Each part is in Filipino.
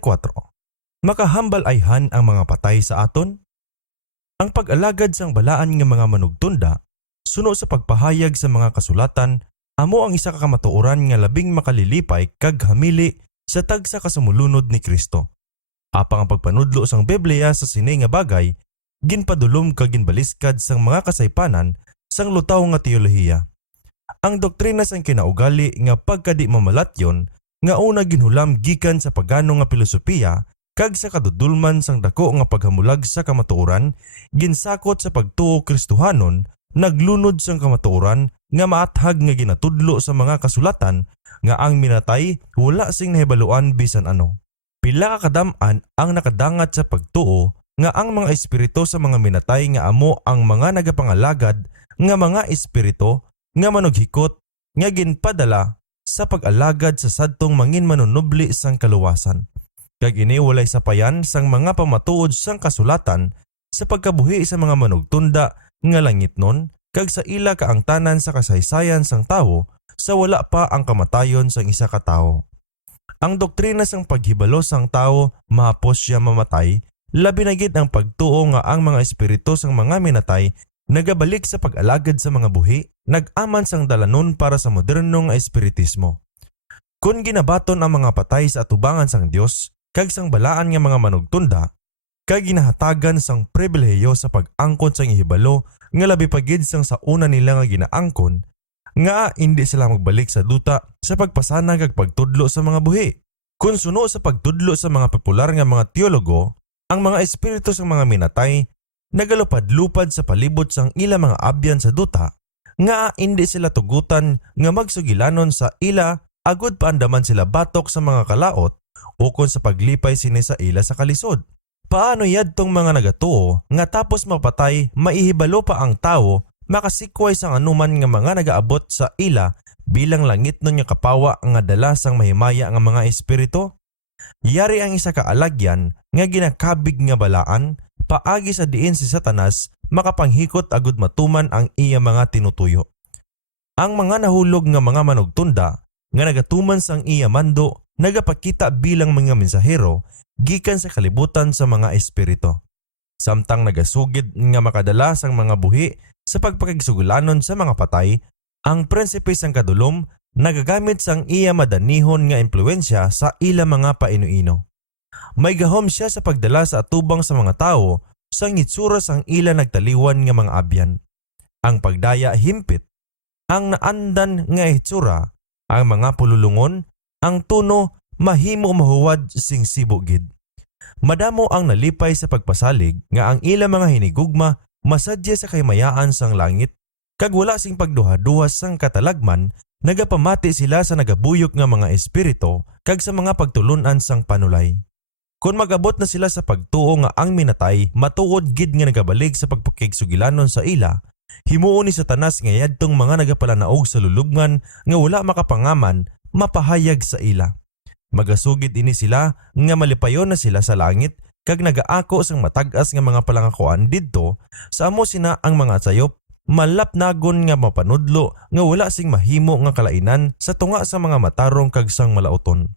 34. Makahambal ayhan ang mga patay sa aton? Ang pag-alagad sang balaan nga mga manugtunda, suno sa pagpahayag sa mga kasulatan, amo ang isa ka kamatuoran nga labing makalilipay kag hamili sa tagsa kasumulunod ni Kristo. Apang ang pagpanudlo sang Biblia sa sini nga bagay, ginpadulom kag ginbaliskad sang mga kasaypanan sang lutaw nga teolohiya. Ang doktrina sang kinaugali nga pagkadi mamalatyon nga una ginhulam gikan sa pagano nga filosofiya kag sa kadudulman sang dako nga paghamulag sa kamatuoran, ginsakot sa pagtuo Kristohanon, naglunod sang kamatuoran nga maathag nga ginatudlo sa mga kasulatan nga ang minatay wala sing nahibaluan bisan ano. Pila ka kadam-an ang nakadangat sa pagtuo nga ang mga espiritu sa mga minatay nga amo ang mga nagapangalagad nga mga espiritu nga manughikot nga ginpadala sa pag-alagad sa sadtong mangin manunubli sang kaluwasan. Kag ini walay sapayan sang mga pamatuod sang kasulatan sa pagkabuhi sa mga manugtunda nga langitnon kag sa ila kaangtanan sa kasaysayan sang tawo sa wala pa ang kamatayon sang isa ka tawo. Ang doktrina sang paghibalo sang tawo mahapos siya mamatay, labi na gid ang pagtuo nga ang mga espiritu sang mga minatay nagabalik sa pag-alagad sa mga buhi, nag-aman sang dalanon para sa moderno nga espiritismo. Kung ginabaton ang mga patay sa atubangan sang Dios kag sang balaan nga mga manugtunda, kag ginahatagan sang pribilehiyo sa pag-angkon sang ihibalo nga labi pagid sang sa una nila nga ginaangkon, nga hindi sila magbalik sa duta sa pagpasana kag pagtudlo sa mga buhi. Kung suno sa pagtudlo sa mga popular nga mga teologo, ang mga espiritu sa mga minatay nagalupad-lupad sa palibot sang ila mga abyan sa duta, nga hindi sila tugutan nga magsugilanon sa ila agud paandaman sila batok sa mga kalaot o kung sa paglipay sini sa ila sa kalisod. Paano yadtong mga nagatuo nga tapos mapatay maihibalo pa ang tawo makasikway sang anuman nga mga nagaabot sa ila bilang langit nun nga kapawa nga dala sang mahimaya nga mga espiritu? Yari ang isa ka alagyan nga ginakabig nga balaan, paagi sa diin si Satanas makapanghikot agud matuman ang iya mga tinutuyo. Ang mga nahulog nga mga manugtunda nga nagatuman sang iya mando nagapakita bilang mga mensahero gikan sa kalibutan sa mga espiritu. Samtang nagasugid nga makadala sang mga buhi sa pagpakigsugulanon sa mga patay, ang prinsipe sang kadulom nagagamit sang iya madanihon nga impluensya sa ila mga painuino. May gahom siya sa pagdala sa atubang sa mga tao sang itsura sang ila nagtaliwan nga mga abyan. Ang pagdaya himpit, ang naandan nga itsura, ang mga pululungon, ang tuno mahimo mahuwad sing sibugid. Madamo ang nalipay sa pagpasalig nga ang ila mga hinigugma masadya sa kaymayaan sang langit, kag wala sing pagduha-duhas sang katalagman, nagapamati sila sa nagabuyok nga mga espiritu kag sa mga pagtulunan sang panulay. Kung magabot na sila sa pagtuo nga ang minatay matuod gid nga nagabalik sa pagpakigsugilanon sa ila, himuon ni Satanas nga yadtong mga nagapalanaog sa lulubngan nga wala makapangaman mapahayag sa ila. Magasugid ini sila nga malipayon na sila sa langit kag nagaako sang matag-as nga mga palangakuan didto sa amo sina ang mga sayop, malapnagon nga mapanudlo nga wala sing mahimo nga kalainan sa tunga sa mga matarong kag sang malauton.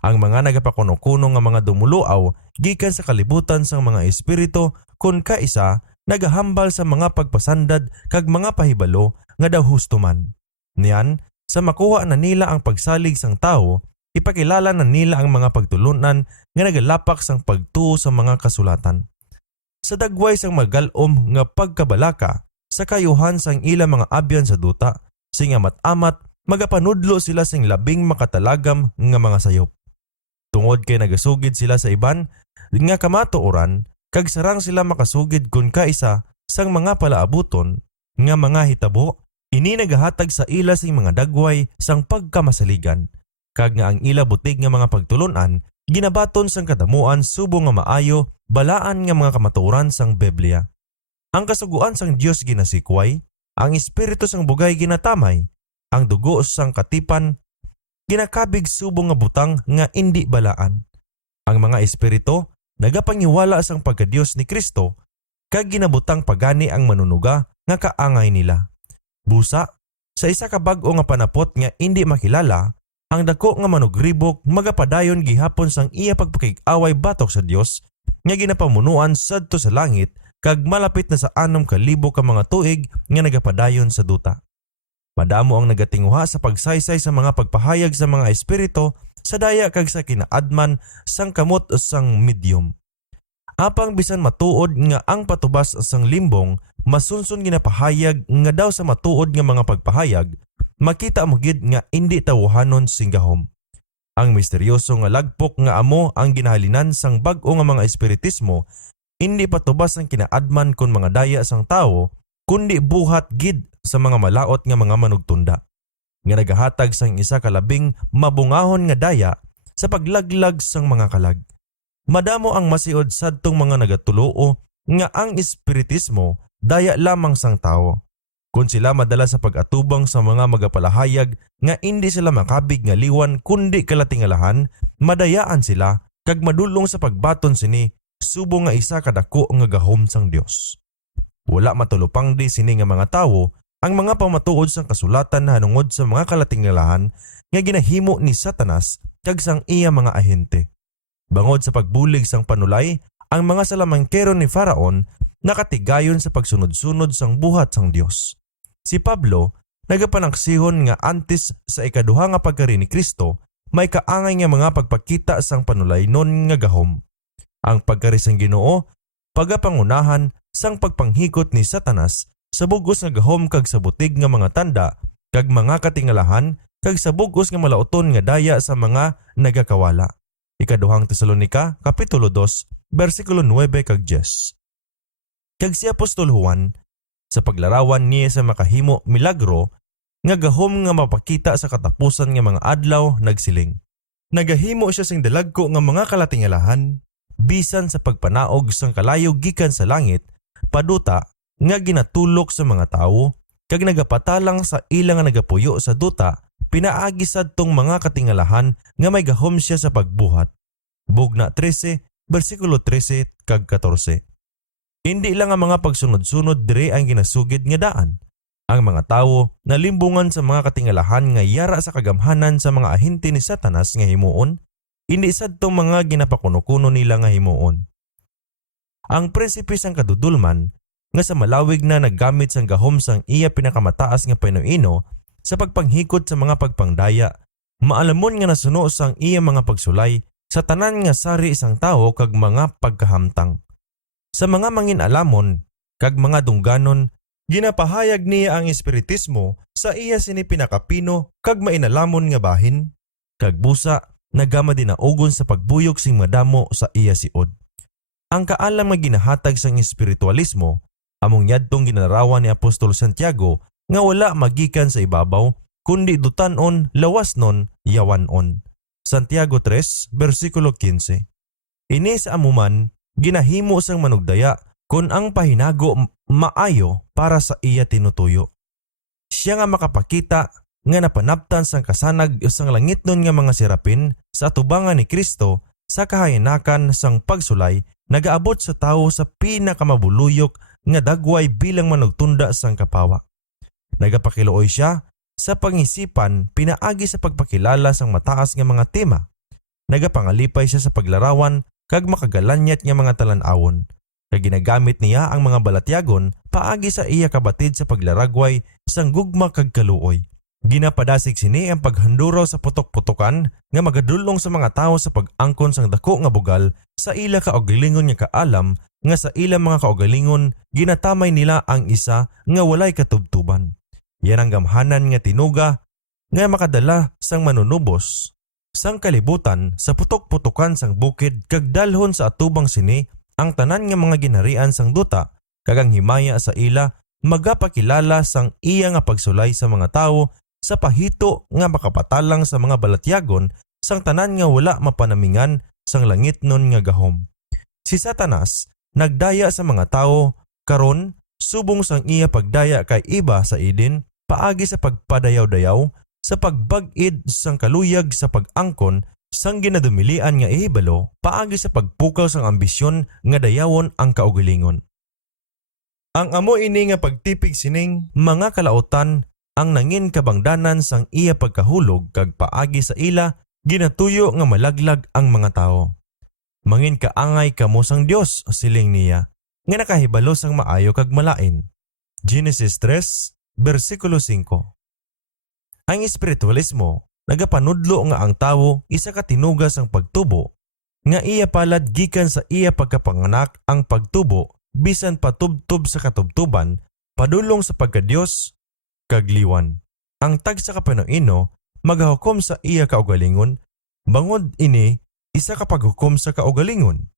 Ang mga nagapakuno-kuno nga mga dumuluaw gikan sa kalibutan sang mga espiritu kun kaisa nagahambal sa mga pagpasandad kag mga pahibalo nga daw husto man. Niyan, sa makuha na nila ang pagsalig sang tawo, ipakilala na nila ang mga pagtulunan nga nagalapak sang pagtuo sa mga kasulatan. Sa dagway sang magalom nga pagkabalaka sa kayuhan sang ila mga abyan sa duta, sing amat-amat magapanudlo sila sing labing makatalagam nga mga sayop. Tungod kay nagasugid sila sa iban nga kamatuoran, kag sarang sila makasugid kun kaisa sang mga palaabuton nga mga hitabo, ini nagahatag sa ila sing mga dagway sang pagkamasaligan, kag nga ang ila butig nga mga pagtulunan ginabaton sang kadamuan subong nga maayo balaan nga mga kamatuoran sang Biblia. Ang kasuguan sang Dios ginasikway, ang espiritu sang bugay ginatamay, ang dugo sang katipan ginakabig subong nga butang nga indi balaan. Ang mga espiritu nagapangiwala sang pagkadios ni Kristo kag ginabutang pagani ang manunuga nga kaangay nila. Busa, sa isa ka bag-o nga panapot nga indi makilala, ang dako nga manugribok magapadayon gihapon sang iya pagpakig-away batok sa Dios nga ginapamunuan sadto sa langit kag malapit na sa 6,000 ka mga tuig nga nagapadayon sa duta. Madamo ang nagatinguha sa pagsaysay sa mga pagpahayag sa mga espiritu sa daya kag sa kinaadman sang kamot o sang medium. Apang bisan matuod nga ang patubas sang limbong masunson ginapahayag nga daw sa matuod nga mga pagpahayag, makita mo gid nga indi tawhanon singgahom. Ang misteryoso nga lagpok nga amo ang ginahalinan sang bag-o nga mga espiritismo, indi patubas ang kinaadman kon mga daya sang tawo, kundi buhat gid sa mga malaot nga mga manugtunda nga nagahatag sang isa ka labing mabungahon nga daya sa paglaglag sang mga kalag. Madamo ang masiod sadtong mga nagatuloo nga ang espiritismo daya lamang sang tawo. Kung sila madala sa pag-atubang sa mga magapalahayag nga hindi sila makabig nga liwan kundi kalatingalahan, madayaan sila kag madulong sa pagbaton sini subo nga isa kadako nga gahom sang Dios. Wala matulupang di sini nga mga tawo ang mga pamatuod sang kasulatan na hanungod sa mga kalatingalahan nga ginahimo ni Satanas kag sang iya mga ahente. Bangod sa pagbulig sang panulay, ang mga salamangkero ni Faraon nakatigayon sa pagsunod-sunod sang buhat sang Dios. Si Pablo nagapanaksihon nga antes sa ikaduha nga pagkari ni Kristo may kaangay nga mga pagpakita sang panulaynon nga gahom. Ang pagkari sang Ginoo pagapangunahan sang pagpanghikot ni Satanas sa bugos nga gahom kag sa butig nga mga tanda kag mga katingalahan kag sa bugos nga malauton nga daya sa mga nagakawala. Ikaduhang Tesalonika, Kapitulo 2, versikulo 9 kag 10. Kag si Apostol Juan, sa paglarawan niya sa makahimo milagro, nga gahom nga mapakita sa katapusan nga mga adlaw nagsiling. Nagahimo siya sing dalagko nga mga kalatingalahan, bisan sa pagpanaog sang kalayo gikan sa langit, paduta nga ginatulok sa mga tawo, kag nagapatalang sa ilang nga nagapuyo sa duta, pinaagi sadtong mga katingalahan nga may gahom siya sa pagbuhat. Bugna 13, versikulo 13 kag 14. Hindi lang ang mga pagsunod-sunod dire ang ginasugid nga daan. Ang mga tawo nalimbungan sa mga katingalahan nga yara sa kagamhanan sa mga ahente ni Satanas nga himuon, hindi sadtong mga ginapakuno-kuno nila nga himuon. Ang prinsipe sang kadudulman nga sa malawig na naggamit sang gahom sang iya pinakamataas nga Pinoyino sa pagpanghikot sa mga pagpangdaya, maalamon nga nasuno sang iya mga pagsulay sa tanan nga sari isang tao kag mga pagkahamtang. Sa mga mangin-alamon kag mga dungganon, ginapahayag niya ang espiritismo sa iya sini pinakapino kag mainalamon nga bahin, kag busa nagama dinaugon sa pagbuyok sing madamo sa iya siod. Ang kaalam nga ginahatag sang espiritualismo, among yadtong ginarawan ni Apostol Santiago nga wala magikan sa ibabaw, kundi dutanon, lawasnon, yawanon. Santiago 3, versikulo 15. Ini sa amuman, ginahimo sang manugdaya kung ang pahinago maayo para sa iya tinutuyo. Siya nga makapakita nga napanaptan sang kasanag sang langitnon nga mga serapin sa atubangan ni Kristo sa kahayanakan sang pagsulay nagaabot sa tao sa pinakamabuluyok nga dagway bilang manugtunda sang kapawa. Nagapakiluoy siya sa pangisipan pinaagi sa pagpakilala sang mataas nga mga tema. Nagapangalipay siya sa paglarawan kag makagalanyat nga mga talan-awon. Kag ginagamit niya ang mga balatyagon paagi sa iya kabatid sa paglaragway sang gugma kag kaluoy. Ginapadasig sini ang paghanduraw sa putok-putokan nga magadulong sa mga tawo sa pag-angkon sang dako nga bugal sa ila kaugalingon nga kaalam nga sa ilang mga kaugalingon ginatamay nila ang isa nga walay katubtuban. Yan ang gamhanan nga tinuga nga makadala sang manunubos sang kalibutan sa putok-putokan sang bukid kag dalhon sa atubang sini ang tanan nga mga ginharian sang duta kag ang himaya sa ila magapakilala sang iya nga pagsulay sa mga tawo sa pahito nga makapatalang sa mga balatyagon sang tanan nga wala mapanamingan sang langitnon nga gahom. Si Satanas nagdaya sa mga tawo karon subong sang iya pagdaya kay iba sa Eden paagi sa pagpadayaw-dayaw sa pagbag-id sang kaluyag sa pag-angkon sang ginadumilian nga ihibalo paagi sa pagpukaw sang ambisyon nga dayawon ang kaugalingon. Ang amo ini nga pagtipig sining mga kalautan ang nangin kabangdanan sang iya pagkahulog kag paagi sa ila ginatuyo nga malaglag ang mga tao. Mangin kaangay kamo sang Dios, siling niya, nga nakahibalo sang maayo kag malain. Genesis 3, versikulo 5. Ang espiritualismo nagapanudlo nga ang tawo isa ka tinuga sang pagtubo, nga iya palad gikan sa iya pagkapanganak ang pagtubo bisan patubtob sa katubtuban padulong sa pagka-Dios kag liwan. Ang tagsa ka Panoino magahukom sa iya kaugalingon, bangod ini isa ka paghukom sa kaugalingon.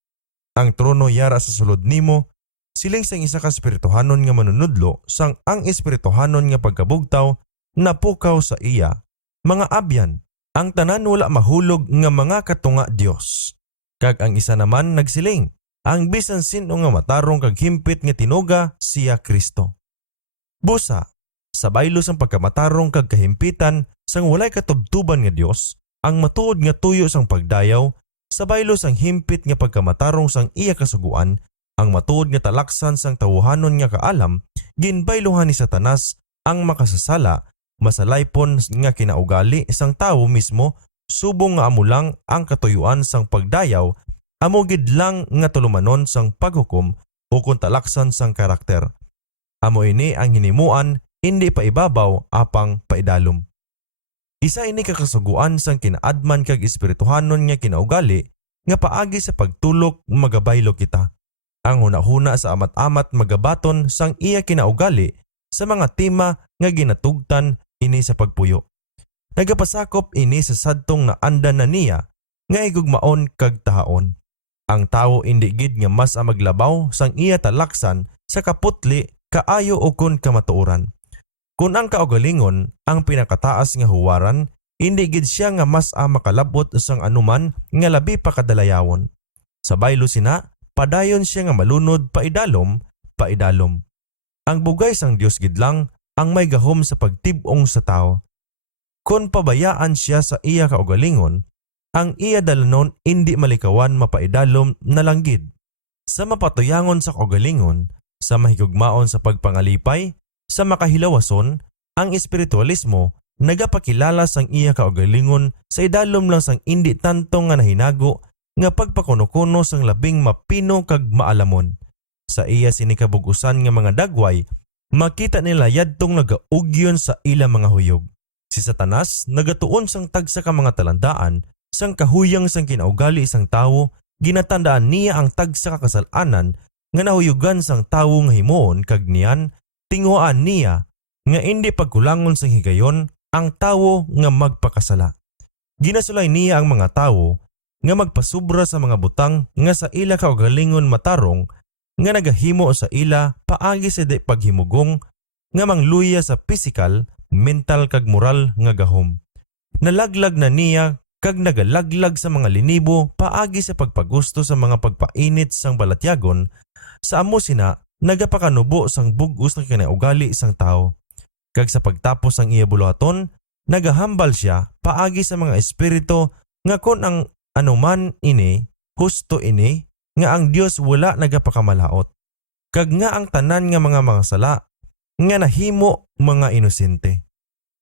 Ang trono yara sa sulod nimo, siling sang isa ka espirituhanon nga manunudlo sang ang espirituhanon nga pagkabugtaw napukaw sa iya. Mga abyan, ang tanan wala mahulog nga mga katunga Dios. Kag ang isa naman nagsiling, ang bisan sino nga matarong kag himpit nga tinuga siya Kristo. Busa, sa baylo sang pagkamatarong kag kahimpitan sang walay katubtuban nga Dios, ang matuod nga tuyo sang pagdayaw, sa baylo sang himpit nga pagkamatarong sang iya kasuguan, ang matuod nga talaksan sang tawuhanon nga kaalam, ginbaylohan ni Satanas ang makasasala, masalaypon nga kinaugali sang tawo mismo, subong nga amulang ang katuyuan sang pagdayaw, amugid lang nga tulumanon sang paghukom o kung talaksan sang karakter. Amo ini ang hinimuan, hindi pa ibabaw apang paidalom. Isa ini kakasuguan sang kinaadman kag espirituhanon nga kinaugali nga paagi sa pagtulok magabaylo kita. Ang hunahuna sa amat-amat magabaton sang iya kinaugali sa mga tema nga ginatugtan ini sa pagpuyo. Nagapasakop ini sa sadtong naandan na niya nga igugmaon kag tahaon. Ang tawo indi gid nga mas maglabaw sang iya talaksan sa kaputli, kaayo o kun kamatuoran. Kung ang kaugalingon ang pinakataas nga huwaran, indi gid siya nga mas makalabot sang anuman nga labi pa kadalayawon. Sa baylo sina, padayon siya nga malunod paidalom. Ang bugay sang Dios gid lang ang may gahom sa pagtib-ong sa tao. Kung pabayaan siya sa iya kaugalingon, ang iya dalanon indi malikawan mapaidalom na langgid. Sa mapatuyangon sa kaugalingon, sa mahigugmaon sa pagpangalipay, sa makahilawason, ang espiritualismo nagapakilala sang iya kaugalingon sa idalom lang sang indi tanto nga nahinago nga pagpakuno-kuno sang labing mapino kag maalamon. Sa iya sinikabugusan nga mga dagway, makita nila yadtong nagaugyon sa ila mga huyog. Si Satanas nagatuon sang tagsa ka mga talandaan sang kahuyang sang kinaugali sang tawo, ginatandaan niya ang tagsa ka kasalanan nga nahuyugan sang tawo nga himuon kag niyan tinguhaan niya nga indi pagkulangon sang higayon ang tawo nga magpakasala. Ginasulay niya ang mga tawo nga magpasubra sa mga butang nga sa ila kaugalingon matarong nga nagahimo sa ila paagi sa di paghimugong nga mangluya sa pisikal, mental kag moral nga gahom. Nalaglag na niya kag nagalaglag sa mga linibo paagi sa pagpagusto sa mga pagpainit sang balatyagon, sa amo sina nagapakanubo sang bug-os nga kinaugali sang tao. Kag sa pagtapos ang iya buluhaton, nagahambal siya paagi sa mga espiritu nga kon ang anuman ini, husto ini, nga ang Dios wala nagapakamalaot. Kag nga ang tanan nga mga sala, nga nahimo mga inosente.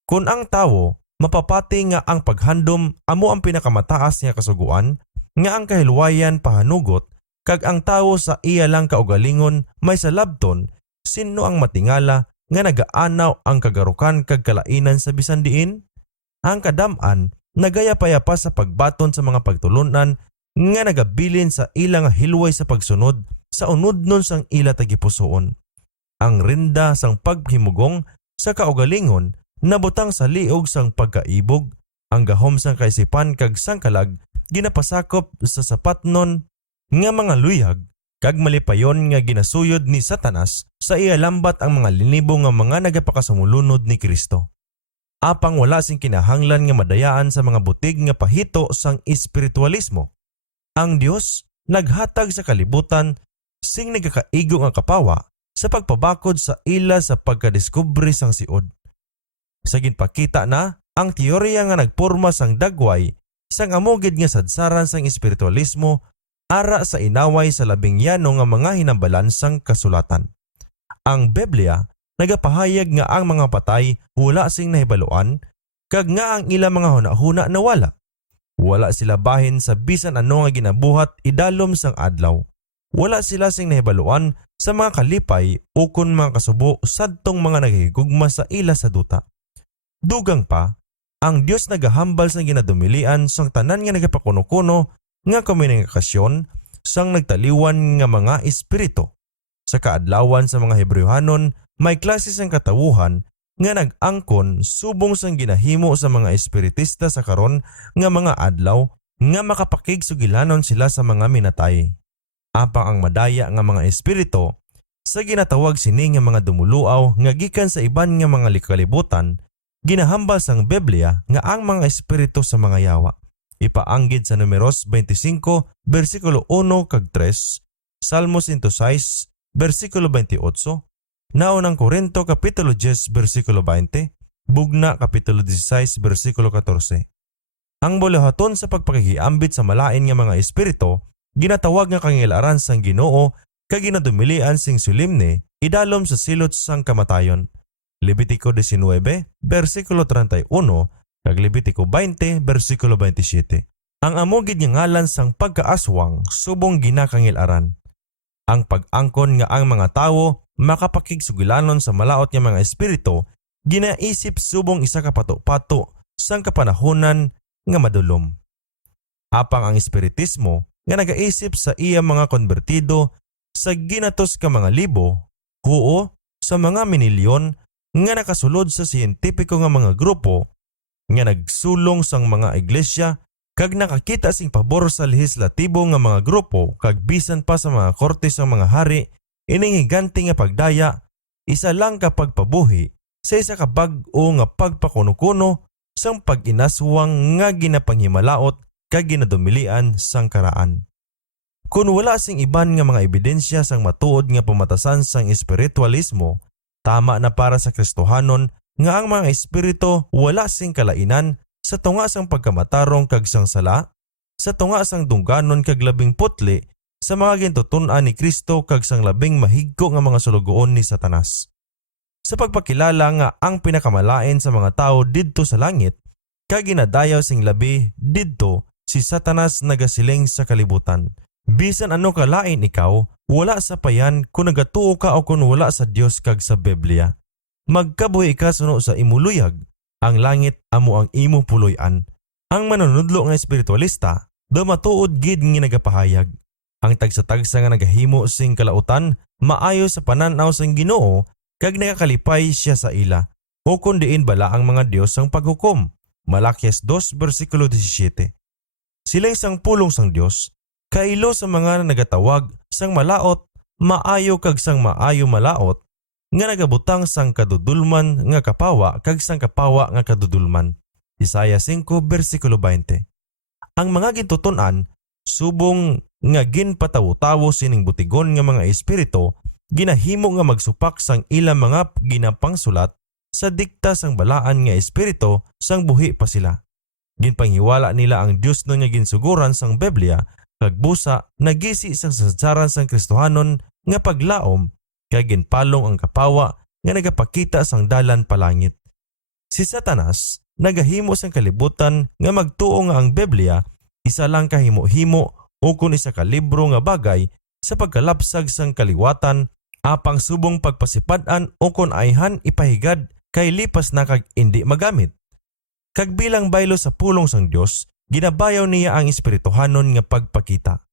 Kung ang tawo, mapapati nga ang paghandom amo ang pinakamataas nga kasuguan, nga ang kahilwayan pahanugot, kag ang tawo sa iya lang kaugalingon may salabton, sino ang matingala nga nagaanaw ang kagarukan kag kalainan sa bisan diin? Ang kadam-an, nagayapayapa sa pagbaton sa mga pagtulunan nga nagabilin sa ilang hilway sa pagsunod sa unudnon sang ila tagipusoon. Ang rinda sang paghimugong sa kaugalingon nabutang sa liog sang pagkaibog, ang gahom sang kaisipan kag sang kalag ginapasakop sa sapatnon nga mga luyag kag malipayon nga ginasuyod ni Satanas sa iya lambat ang mga linibo nga mga nagapakasumulunod ni Kristo. Apang wala sing kinahanglan nga madayaan sa mga butig nga pahito sang espiritualismo. Ang Dios naghatag sa kalibutan sing nagakaigo nga kapawa sa pagpabakod sa ila sa pagkadiskubre sang siod. Sa ginpakita na ang teorya nga nagporma sang dagway sang amogid nga sadsaran sang espiritualismo ara sa inaway sa labing yano nga mga hinambalan sang kasulatan. Ang Biblia nagapahayag nga ang mga patay wala sing nahibaluan kag nga ang ilang mga hunahuna nawala. Wala sila bahin sa bisan ano nga ginabuhat idalom sang adlaw. Wala sila sing nahibaluan sa mga kalipay o kun mga kasubo sadtong mga naghigugma sa ila sa duta. Dugang pa, ang Dios nagahambal sang ginadumilian sang tanan nga nagapakuno-kuno nga komunikasyon sang nagtaliwan nga mga espiritu. Sa kaadlawan sa mga Hebrewhanon, may klase sang katawuhan nga nag-angkon subong sang ginahimo sa mga espiritista sa karon nga mga adlaw nga makapakigsugilanon sila sa mga minatay. Apang ang madaya nga mga espiritu sa ginatawag sini nga mga dumuluaw nga gikan sa iban nga mga kalibutan, ginahambal sang Biblia nga ang mga espiritu sa mga yawa. Ipaanggid sa Números 25 bersikulo 1 kag 3, Salmo 106 bersikulo 28, Naunang Korinto kapitulo 10 bersikulo 20, Bugna kapitulo 16 bersikulo 14. Ang bulahaton sa pagpakikiambit sa malain nga mga espiritu ginatawag nga kangilaran sang Ginoo kag ginadumilian sing solemne idalom sa silot sang kamatayon. Levitico 19 bersikulo 31 kag Levitico 20 bersikulo 27. Ang amogid nga ngalan sang pagkaaswang subong ginakangilaran. Ang pag-angkon nga ang mga tawo makapakigsugilanon sa malaot nga mga espiritu ginaisip subong isa ka pato-pato sang kapanahonan nga madulom. Apang ang espiritismo nga nagaisip sa iya mga konbertido sa ginatos ka mga libo, huo sa mga minilyon nga nakasulod sa siyentipiko nga mga grupo nga nagsulong sang mga iglesia kag nakakita sing pabor sa lehislatibo nga mga grupo kag bisan pa sa mga korte sang mga hari ining higanti nga pagdaya isa lang ka pagpabuhi sa isa ka bag-o nga pagpakuno-kuno sang pag-inaswang nga ginapanghimalaot kag ginadumilian sang karaan. Kung wala sing iban nga mga ebidensya sang matuod nga pamatasan sang espiritualismo, tama na para sa Kristohanon nga ang mga espiritu wala sing kalainan sa tunga sang pagkamatarong kag sang sala, sa tunga sang dungganon kag labing putli sa mga gintutunan ni Kristo kag sang labing mahigko nga mga sulugoon ni Satanas. Sa pagpakilala nga ang pinakamalain sa mga tao didto sa langit, kag ginadayaw sing labi didto si Satanas nagasiling sa kalibutan. Bisan ano kalain ikaw, wala sa payan kung nagatuo ka o kung wala sa Dios kag sa Biblia. Magkabuhi ka suno sa imuluyag, ang langit amo ang imo puloy-an. Ang manunudlo nga espiritualista, do matuod gid nga nagapahayag. Ang tagsa-tagsa nga nagahimo sing kalautan, maayo sa pananaw sang Ginoo, kag nakakalipay siya sa ila. O kundiin bala ang mga Dios sang paghukom. Malakias 2 bersikulo 17. Silang sang pulong sang Dios, kailo sa mga nagatawag sang malaot, maayo kag sang maayo malaot, nga nagabutang sang kadudulman nga kapawa kag sang kapawa nga kadudulman. Isaiah 5 bersikulo 20. Ang mga gintuton-an subong nga ginpatawo-tawo sining butigon nga mga espiritu ginahimo nga magsupak sang ilang mga ginapangsulat sa dikta sang balaan nga espiritu sang buhi pa sila. Ginpanghiwala nila ang Dios no nga ginsuguran sang Biblia kag busa nagisi sang sadsaran sang Kristohanon nga paglaom kag ginpalong ang kapawa nga nagapakita sang dalan palangit. Si Satanas nagahimo sang kalibutan nga magtuo nga ang Biblia isa lang kahimo-himo o kun isa ka libro nga bagay sa pagkalapsag sang kaliwatan apang subong pagpasipad-an o kun ayhan ipahigad kay lipas na kag indi magamit. Kag bilang baylo sa pulong sang Dios, ginabayaw niya ang espirituhanon nga pagpakita.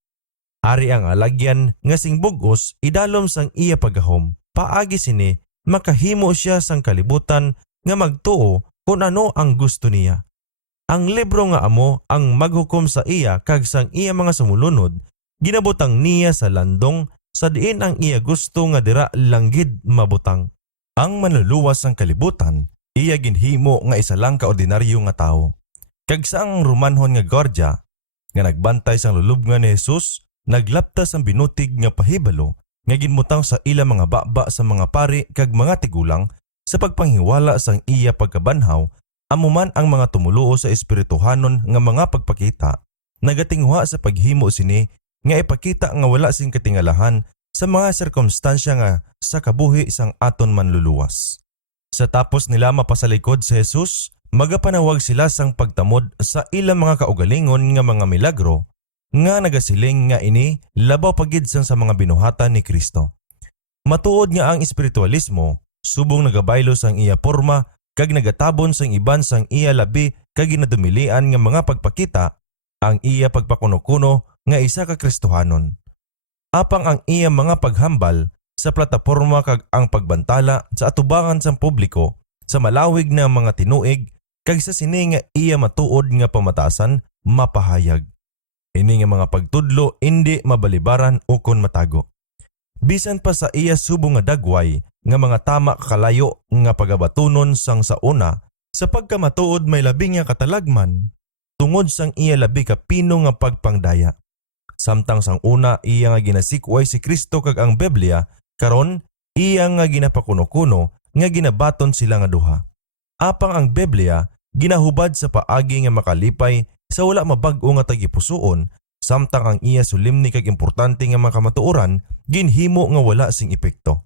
Ari ang alagyan nga sing bug-os idalom sang iya paggahom. Paagi sini makahimo siya sang kalibutan nga magtuo kung ano ang gusto niya. Ang libro nga amo ang maghukom sa iya kag sang iya mga sumulunod, ginabutang niya sa landong sa diin ang iya gusto nga dira langgid mabutang. Ang manluluwas sang kalibutan, iya ginhimo nga isa lang ka ordinaryo nga tawo. Kag saang Romanhon nga gwardiya nga nagbantay sang lulubngan ni Jesus, naglaptas ang binutig nga pahibalo nga ginmutang sa ila mga baba sa mga pari kag mga tigulang sa pagpanghiwala sang iya pagkabanhaw, amuman ang mga tumuluo sa espirituhanon nga mga pagpakita, nagatingwa sa paghimo sini nga ipakita nga wala sing katingalahan sa mga sirkumstansya nga sa kabuhi sang aton manluluwas. Sa tapos nila mapasalikod si Jesus, magapanawag sila sang pagtamod sa ilang mga kaugalingon nga mga milagro nga nagasiling nga ini labaw pagid sang sa mga binuhatan ni Kristo. Matuod nga ang espiritualismo, subong nagabaylo sang iya porma kag nagatabon sang iban sang iya labi kag ginadumilian nga mga pagpakita ang iya pagpakuno-kuno nga isa ka Kristohanon. Apang ang iya mga paghambal sa plataporma kag ang pagbantala sa atubangan sang publiko sa malawig na mga tinuig kag sa sini nga iya matuod nga pamatasan mapahayag. Ini nga mga pagtudlo indi mabalibaran ukon matago. Bisan pa sa iya subong nga dagway nga mga tama kalayo nga pagabatunon sang sauna sa pagkamatuod may labi nga katalagman tungod sang iya labi kapino nga pagpangdaya. Samtang sang una iya nga ginasikway si Kristo kag ang Biblia, karon iya nga ginapakuno-kuno nga ginabaton sila nga duha. Apang ang Biblia ginahubad sa paagi nga makalipay sa wala mabag-o nga tagipusoon, samtang ang iya sulimni kag importante nga makamatuoran ginhimo nga wala sing epekto.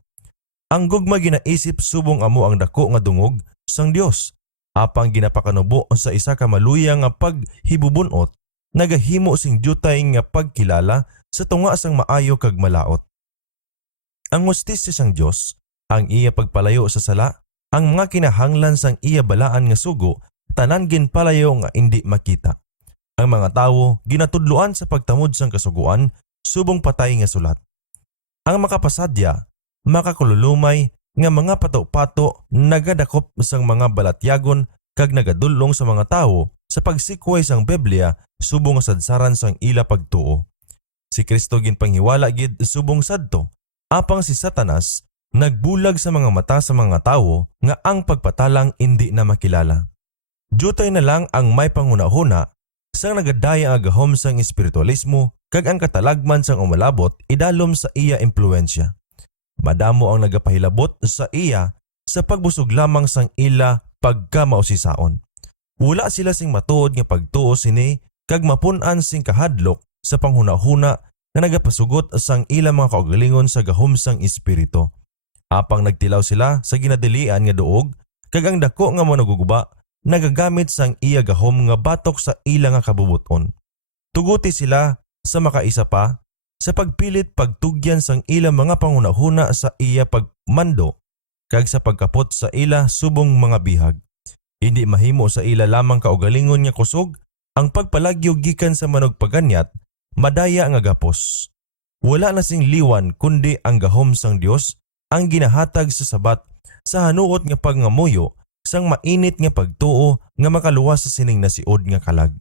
Ang gugma ginaisip subong amo ang dako nga dungog sang Dios. Apang ginapakanubo sa isa ka maluya nga paghibubunot, nagahimo sing jutay nga pagkilala sa tunga sang maayo kag malaot. Ang hustisya sang Dios, ang iya pagpalayo sa sala, ang mga kinahanglan sang iya balaan nga sugo, tanan ginpalayo nga indi makita. Ang mga tawo ginatudluan sa pagtamod sang kasuguan, subong patay nga sulat. Ang makapasadya, makakululumay nga mga pato-pato nagadakop sang mga balatyagon kag nagadulong sa mga tawo sa pagsikway sang Biblia subong sadsaran sang ila pagtuo. Si Kristo ginpanghiwala gid subong sadto, apang si Satanas nagbulag sa mga mata sa mga tawo nga ang pagpatalang indi na makilala. Jutay na lang ang may panghuna-huna sang nagadaya ang agahom sang espiritualismo kag ang katalagman sang umalabot idalom sa iya impluensya. Madamo ang nagapahilabot sa iya sa pagbusog lamang sang ila pagkamausisaon. Wala sila sing matuod nga pagtuo sini kag mapun-an sing kahadlok sa panghuna-huna nga nagapasugot sang ila mga kaugalingon sa gahom sang espiritu. Apang nagtilaw sila sa ginadilian nga duog kag ang dako nga managuguba nagagamit sang iya gahom nga batok sa ila nga kabubuton. Tuguti sila sa makaisa pa sa pagpilit pagtugyan sang ila mga panghunahuna sa iya pagmando kag sa pagkapot sa ila subong mga bihag. Hindi mahimo sa ila lamang kaugalingon nga kusog ang pagpalagyo gikan sa manugpaganyat, madaya nga gapos. Wala na sing liwan kundi ang gahom sang Dios ang ginahatag sa sabat sa hanuot nga pagngamuyo sang mainit nga pagtuo nga makaluwas sa sining nasiod nga kalag.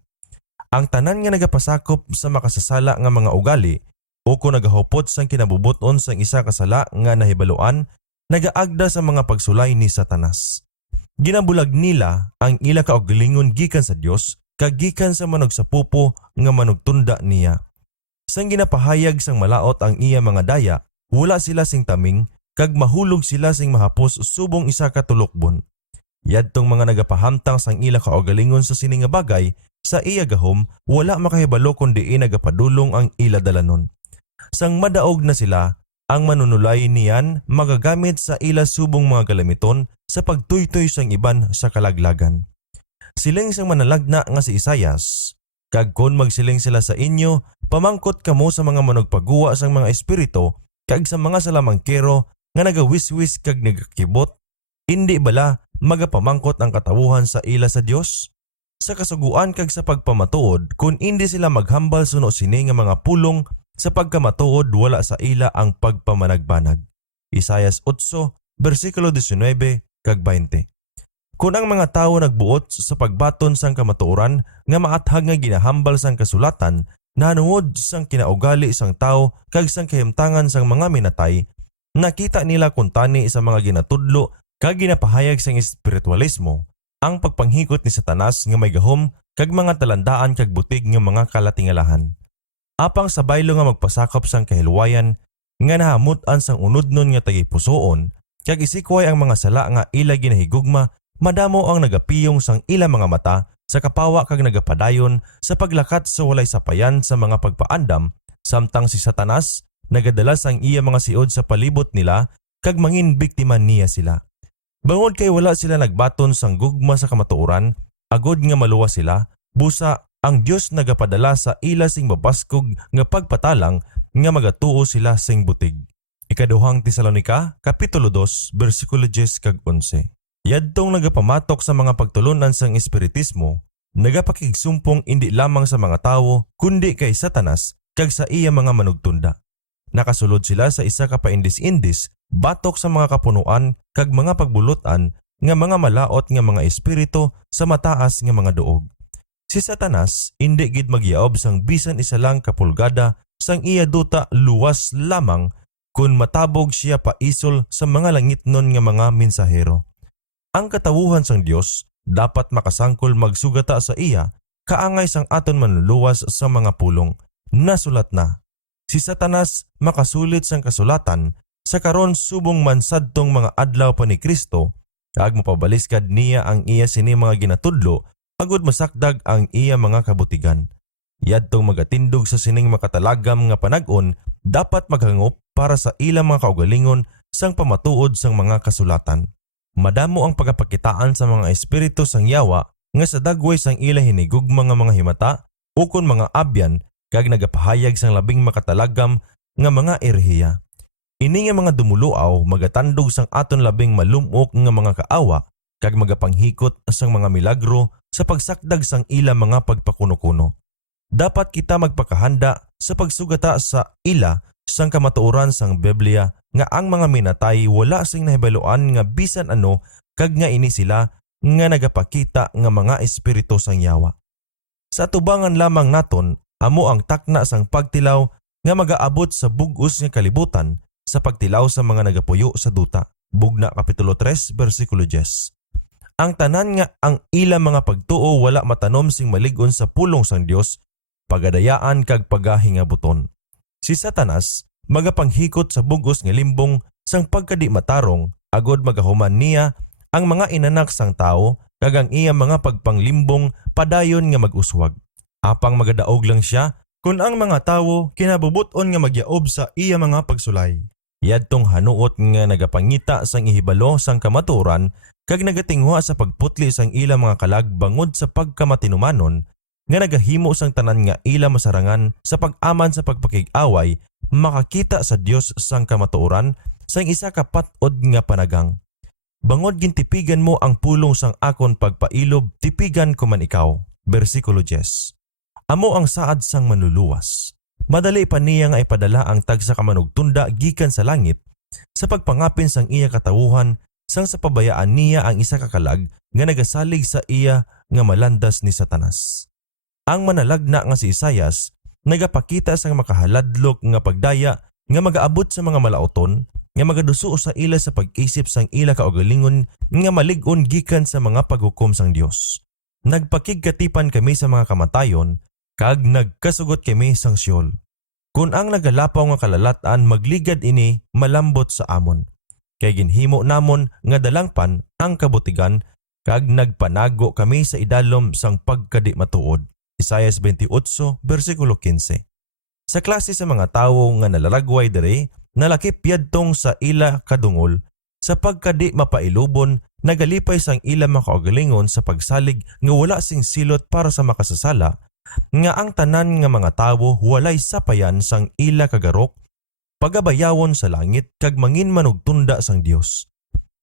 Ang tanan nga nagapasakop sa makasasala nga mga ugali o kung nagahupot sang kinabubuton sang isa kasala nga nahibaluan, nagaagda sa mga pagsulay ni Satanas. Ginabulag nila ang ila kaugalingon gikan sa Dios kag gikan sa manugsapupo nga manugtunda niya. Sang ginapahayag sang malaot ang iya mga daya, wala sila sing taming kag mahulog sila sing mahapos subong isa ka tulokbon. Yadtong mga nagapahamtang sang ila kaugalingon sa sining nga bagay, sa iya gahom wala makahibalo kundi nagapadulong ang ila dalanon. Sang madaog na sila, ang manunulay niyan magagamit sa ila subong mga kalamiton sa pagtuytoy sang iban sa kalaglagan. Siling sang manalagna nga si Isayas, kag kon magsiling sila sa inyo, pamangkot kamo sa mga manugpaguwa sang mga espiritu kag sa mga salamangkero nga nagawiswis kag nagakibot, hindi bala magapamangkot ang katawuhan sa ila sa Dios? Sa kasuguan kag sa pagpamatuod, kung hindi sila maghambal suno sini nga mga pulong sa pagkamatuod wala sa ila ang pagpamanagbanag. Isayas 8, versikulo 19 kag 20. Kung ang mga tawo nagbuot sa pagbaton sang kamatuoran nga maathag nga ginahambal sang kasulatan nanuod sang kinaugali sang tawo kag sang kahimtangan sang mga minatay, nakita nila kuntani sa mga ginatudlo kag ginapahayag sang espiritualismo ang pagpanghikot ni Satanas nga may gahom kag mga talandaan kag butig nga mga kalatingalahan. Apang sa baylo nga magpasakop sang kahilwayan nga nahamutan sang unodnon nga tagipusoon kag isikway ang mga sala nga ila ginahigugma, madamo ang nagapiyong sang ila mga mata sa kapawa kag nagapadayon sa paglakat sa walay sapayan sa mga pagpaandam, samtang si Satanas nagadalas ang iya mga siod sa palibot nila kag mangin biktima niya sila. Bangod kay wala sila nagbaton sang gugma sa kamatuoran, agod nga maluwas sila, busa ang Dios nagapadala sa ila sing mabaskog nga pagpatalang nga magatuo sila sing butig. Ikaduhang Tesalonica, Kapitulo 2, versikulo 10 kag 11. Yadtong nagapamatok sa mga pagtulunan sang espiritismo, nagapakigsumpong indi lamang sa mga tawo kundi kay Satanas kag sa iya mga manugtunda. Nakasulod sila sa isa ka paindis-indis batok sa mga kapunuan kag mga pagbulutan nga mga malaot nga mga espiritu sa mataas nga mga duog. Si Satanas indi gid magyaob sang bisan isa lang kapulgada sang iya duta luwas lamang kun matabog siya paisol sa mga langitnon nga mga mensahero. Ang katawuhan sang Dios dapat makasangkol magsugata sa iya kaangay sang aton manluluwas sa mga pulong. Nasulat na, si Satanas makasulit sang kasulatan sa karon subong mansadtong mga adlaw pa ni Kristo kag mapabaliskad niya ang iya sini mga ginatudlo agud masakdag ang iya mga kabutigan. Yadtong magatindog sa sining makatalagam nga panag-on dapat maghangop para sa ilang mga kaugalingon sang pamatuod sang mga kasulatan. Madamo ang pagkapakitaan sa mga espiritu sang yawa nga sa dagway sang ila hinigugma nga mga himata ukon mga abyan kag nagapahayag sang labing makatalagam nga mga erhiya. Ini nga mga dumuluaw magatandog sang aton labing malumok nga mga kaawa kag magapanghikot sang mga milagro sa pagsakdag sang ila mga pagpakuno-kuno. Dapat kita magpakahanda sa pagsugata sa ila sang kamatuoran sang Biblia nga ang mga minatay wala sing nahibaluan nga bisan ano kag nga ini sila nga nagapakita nga mga espiritu sang yawa. Sa tubangan lamang naton amo ang takna sang pagtilaw nga magaabot sa bug-os nga kalibutan sa pagtilaw sa mga nagapuyo sa duta. Bugna Kapitulo 3 versikulo 10. Ang tanan nga ang ilang mga pagtuo wala matanom sing malig-on sa pulong sang Dios, pagadayaan kag pagahingabuton. Si Satanas magapanghikot sa bugos nga limbong sang pagkadi matarong agod magahuman niya ang mga inanak sang tao kag ang iya mga pagpanglimbong padayon nga mag-uswag. Apang magadaog lang siya kun ang mga tawo kinabubuton nga magyaob sa iya mga pagsulay. Yadtong hanuot nga nagapangita sang ihibalo sang kamatuoran kag nagatinghwa sa pagputli sang ila mga kalag bangod sa pagkamatinumanon nga nagahimo sang tanan nga ila masarangan sa pag-aman sa pagpakig-away makakita sa Dios sang kamatuoran sang isa ka pat-od nga panagang. Bangod gintipigan mo ang pulong sang akon pagpailob, tipigan ko man ikaw. Versikulo 10. Amo ang saad sang manluluwas. Madali pa niya nga ipadala ang tagsa ka manugtunda gikan sa langit sa pagpangapin sang iya katawuhan sang sa pabayaan niya ang isa ka kalag nga nagasalig sa iya nga malandas ni Satanas. Ang manalagna nga si Isayas nagapakita sang makahaladlok nga pagdaya nga magaabot sa mga malaoton nga magaduso sa ila sa pag-isip sang ila kaugalingon nga malig-on gikan sa mga paghukom sang Dios. Nagpakigkatipan kami sa mga kamatayon kag nagkasugot kami sang Sheol. Kung ang nagalapaw nga kalalatan magligad ini malambot sa amon. Kay ginhimo namon nga dalangpan ang kabutigan kag nagpanago kami sa idalom sang pagkadi matuod. Isaias 28 versikulo 15. Sa klase sa mga tawo nga nalalagway diri nalakip yadtong sa ila kadungol sa pagkadi mapailubon nagalipay sang ila makaugalingon sa pagsalig nga wala sing silot para sa makasasala nga ang tanan nga mga tawo walay sapayan sang ila kagarok pagabayawon sa langit kag mangin manugtunda sang Dios.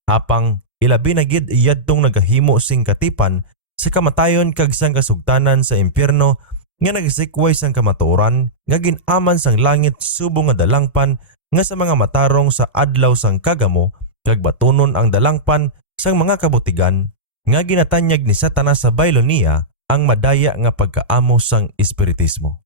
Apang ilabi na gid yadtong nagahimo sing katipan sa kamatayon kag sang kasugtanan sa impyerno nga nagasikway sang kamatuoran nga ginaman sang langit subong nga dalangpan nga sa mga matarong sa adlaw sang kagamo kag batunon ang dalangpan sang mga kabutigan nga ginatanyag ni Satanas sa Babylonia ang madaya nga pagkaamo sang espiritismo.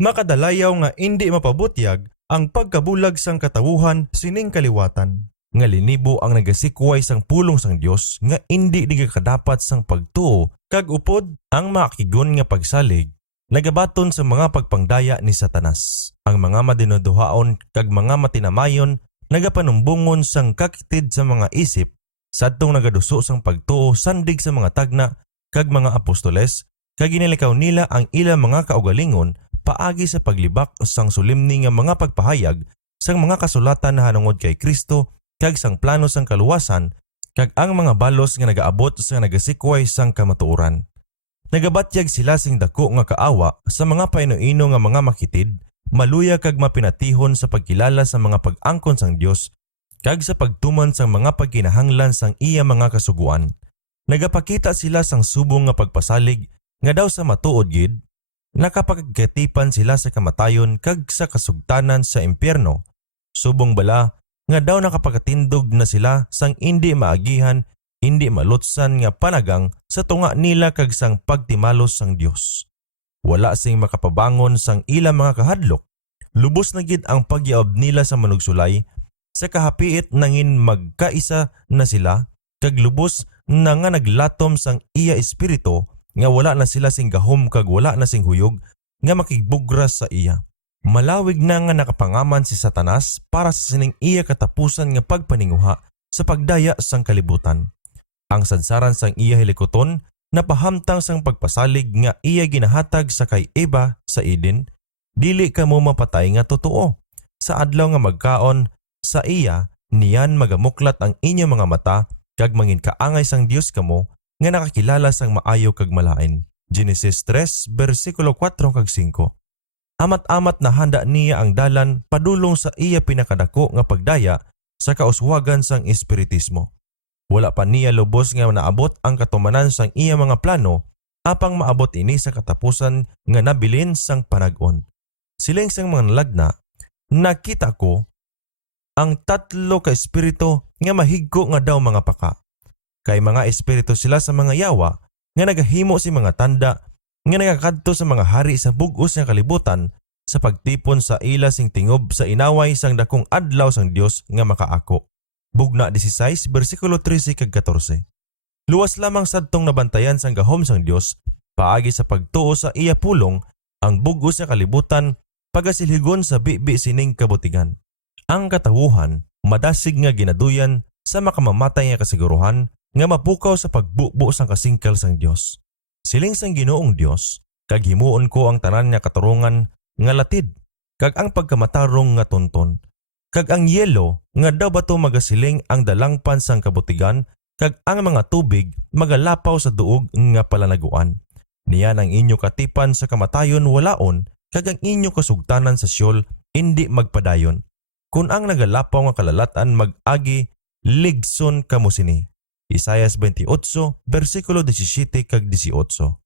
Makadalayaw nga indi mapabutyag ang pagkabulag sang katawuhan sining kaliwatan. Nga linibo ang nagasikway sang pulong sang Dios nga indi digakadapat sang pagtuo kag upod ang makigon nga pagsalig nagabaton sa mga pagpangdaya ni Satanas. Ang mga madinoduhaon kag mga matinamayon nagapanumbungon sang kakitid sa mga isip sadtong nagaduso sang pagtuo sandig sa mga tagna kag mga apostoles kag ginilikaw nila ang ilang mga kaugalingon paagi sa paglibak sang sulimni nga mga pagpahayag sang mga kasulatan na hanungod kay Kristo kag sang plano sang kaluwasan kag ang mga balos nga nagaabot sa nagasikway sang kamatuoran. Nagabatyag sila sing dako nga kaawa sa mga painuino nga mga makitid, maluya kag mapinatihon sa pagkilala sa mga pag-angkon sang Dios kag sa pagtuman sang mga pagkinahanglan sang iya mga kasuguan. Nagapakita sila sang subong nga pagpasalig nga daw sa matuod gid, nakapagkatipan sila sa kamatayon kag sa kasugtanan sa impyerno. Subong bala nga daw nakapagkatindog na sila sang indi maagihan, hindi malutsan nga panagang sa tunga nila kag sang pagtimalos sang Dios. Wala sing makapabangon sang ila mga kahadlok. Lubos na gid ang pagyaob nila sa manugsulay, sa kahapiit nangin magkaisa na sila kag lubos na nga naglatom sang iya espiritu nga wala na sila sing gahom kag wala na sing huyog nga makigbugras sa iya. Malawig na nga nakapangaman si Satanas para sa sining iya katapusan nga pagpaninguha sa pagdaya sang kalibutan. Ang sadsaran sang iya hilikoton napahamtang sang pagpasalig nga iya ginahatag sa kay Eva sa Eden, dili kamo mapatay nga totoo. Sa adlaw nga magkaon sa iya, niyan magamuklat ang inyo mga mata kag mangin kaangay sang Dios kamo nga nakakilala sang maayo kag malain. Genesis 3 versikulo 4 kag 5. Amat-amat na handa niya ang dalan padulong sa iya pinakadako nga pagdaya sa kauswagan sang espiritismo. Wala pa niya lubos nga naabot ang katumanan sang iya mga plano apang maabot ini sa katapusan nga nabilin sang panag-on. Siling sang mga nalagna, nakita ko ang tatlo ka espiritu nga mahigko nga daw mga paka. Kay mga espiritu sila sa mga yawa nga nagahimo si mga tanda nga nagakadto sa mga hari sa bug-os nga kalibutan sa pagtipon sa ila sing tingob sa inaway sang dakong adlaw sang Dios nga makaako. Bugna 16 bersikulo 13 kag 14. Luwas lamang sadtong nabantayan sang gahom sang Dios paagi sa pagtuo sa iya pulong ang bug-os nga kalibutan pagasilhigon sa bibi sining kabutigan. Ang katawuhan madasig nga ginaduyan sa makamamatay nga kasiguruhan nga mapukaw sa pagbubo sang kasingkal sang Dios. Siling sang Ginoong Dios kag himuon ko ang tanan nga katarungan nga latid kag ang pagkamatarong nga tonton. Kag ang yelo nga daw bato magasiling ang dalangpan sang kabutigan kag ang mga tubig magalapaw sa duog nga palanaguan. Niyan ang inyo katipan sa kamatayon walaon kag ang inyo kasugtanan sa Sheol indi magpadayon. Kung ang nagalapaw nga kalalatan mag-agi ligson kamo sini. Isaias 28 bersikulo 17 kag 18.